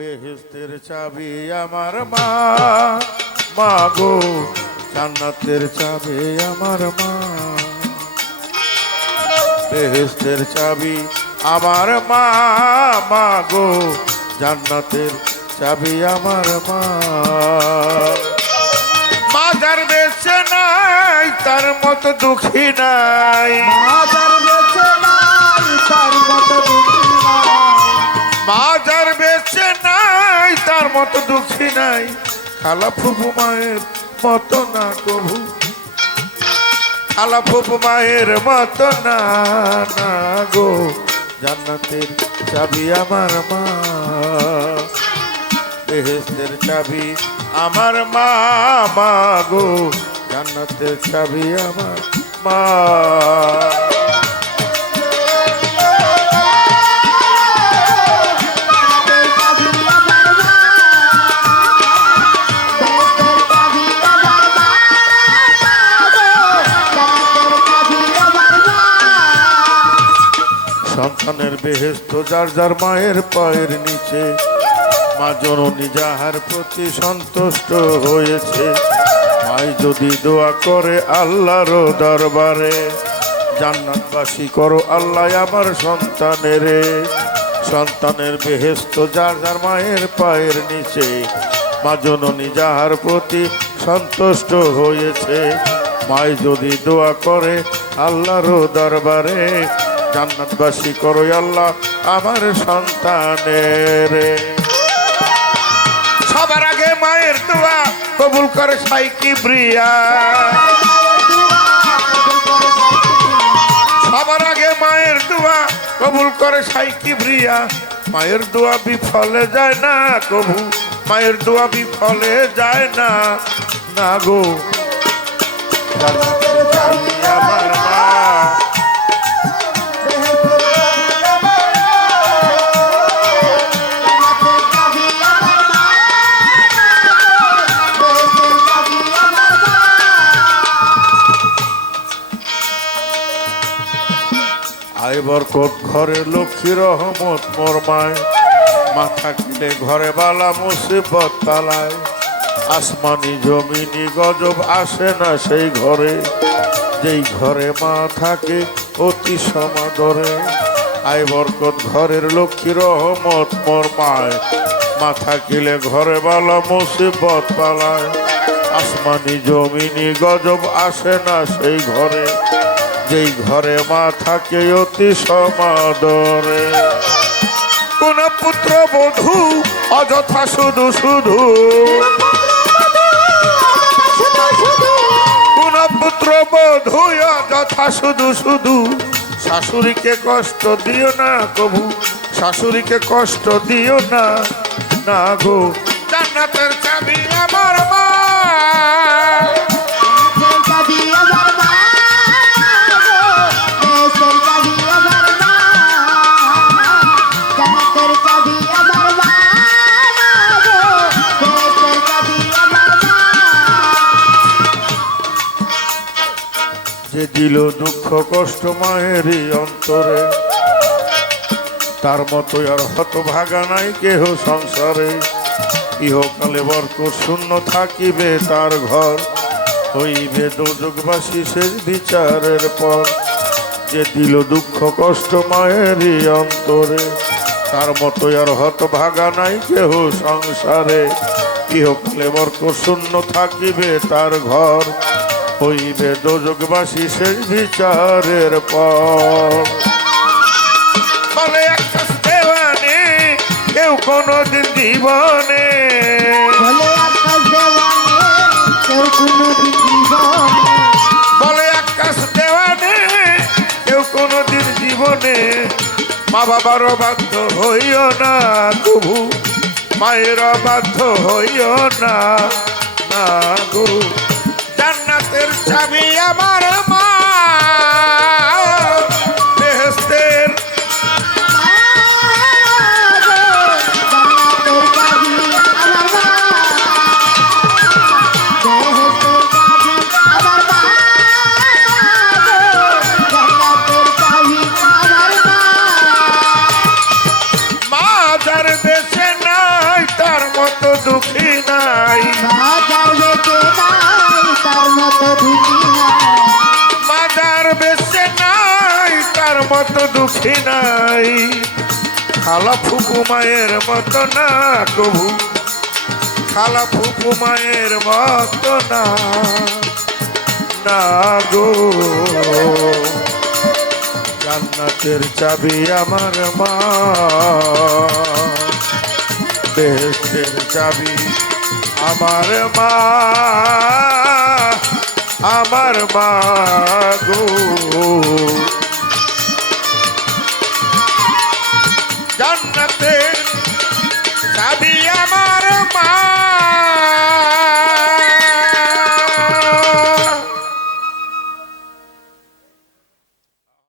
বেহেস্তের চাবি আমার মা। মা গো জান্নাতের চাবি আমার মা। বেহেস্তের চাবি আমার মা। মা গো জান্নাতের চাবি আমার মা। মা যার বেছে নাই তার মতো দুঃখী নাই। মাজার বেছে নাই তার মতো দুঃখী নাই। মা যার বেছে নাই তার মতো দুঃখী নাই। খালা ফুপু মায়ের মতো না কভু। খালা ফুপু মায়ের মতো না না গো। জান্নাতের চাবি আমার মা। বেহেস্তের চাবি আমার মা মা গো। জান্নাতের চাবি আমার মা। সন্তানের বেহেস্ত, যার যার মায়ের পায়ের নিচে, মা জননী যাহার প্রতি সন্তুষ্ট হয়েছে। মাই যদি দোয়া করে আল্লাহর দরবারে, জান্নাতবাসী করো আল্লাহ আমার সন্তানের। সন্তানের বেহেস্ত, যার যার মায়ের পায়ের নিচে, মা জননী যাহার প্রতি সন্তুষ্ট হয়েছে। মাই যদি দোয়া করে আল্লাহর দরবারে জান্নাতবাসী করো আল্লাহ আমার সন্তানের। সবার আগে মায়ের দোয়া কবুল করে সাইকি ব্রিয়া সবার আগে মায়ের দোয়া কবুল করে সাইকি ব্রিয়া মায়ের দোয়া বিফলে যায় না কবু, মায়ের দোয়া বিফলে যায় না। না গো। আমার আয় বরকত ঘরে লক্ষ্মী রহমত মোর মায়। মাথা কিলে ঘরে বালা মুসিবত তালায়। আসমানি জমিনি গজব আসে না সেই ঘরে। যেই ঘরে মা থাকে অতি সমাদরে। আয় বরকত ঘরের লক্ষ্মী রহমত মোর মায়। মাথা কিলে ঘরে বালা মুসিবত পালায় আসমানি জমিনি গজব আসে না সেই ঘরে। যেই ঘরে মা থাকে অতি সমাদরে। কোন পুত্র বধূ, অযথা শুধু শুধু। কোন পুত্র বধূ, অযথা শুধু শুধু। শাশুড়িকে কষ্ট দিও না কবু শাশুড়িকে কষ্ট দিও না। না গো, জান্নাতের চাবি আমার মা। যে দিল দুঃখ কষ্ট মায়েরই অন্তরে, তার মতো আর হত ভাগা নাই কেহ সংসারে। ইহকালে বর্ক শূন্য থাকিবে তার ঘর, হইবে দোজকবাসী শেষ বিচারের পর। যে দিল দুঃখ কষ্ট মায়েরই অন্তরে, তার মতো আর হত ভাগা নাই কেহ সংসারে। ইহকালে বর্ক শূন্য থাকিবে তার ঘর হইবে দোজকবাসী শেষ বিচারের পর। কেউ কোনোদিন জীবনে বলে আকাশ দেওয়ানে কেউ কোনোদিন জীবনে মা বাবার বাধ্য হইও না কবু মায়ের বাধ্য হইও না না গো। জান্নাতের চাবি আমার মা বেহেস্তের জান্নাতের চাবি আমার মা। বেহেশতের মতো দুঃখী নাই। খালা ফুপু মায়ের মতো না কবু খালা ফুপু মায়ের মতো না না গো। জান্নাতের চাবি আমার মা। বেহেস্তের চাবি আমার মা। আমার মা গো। জান্নাতের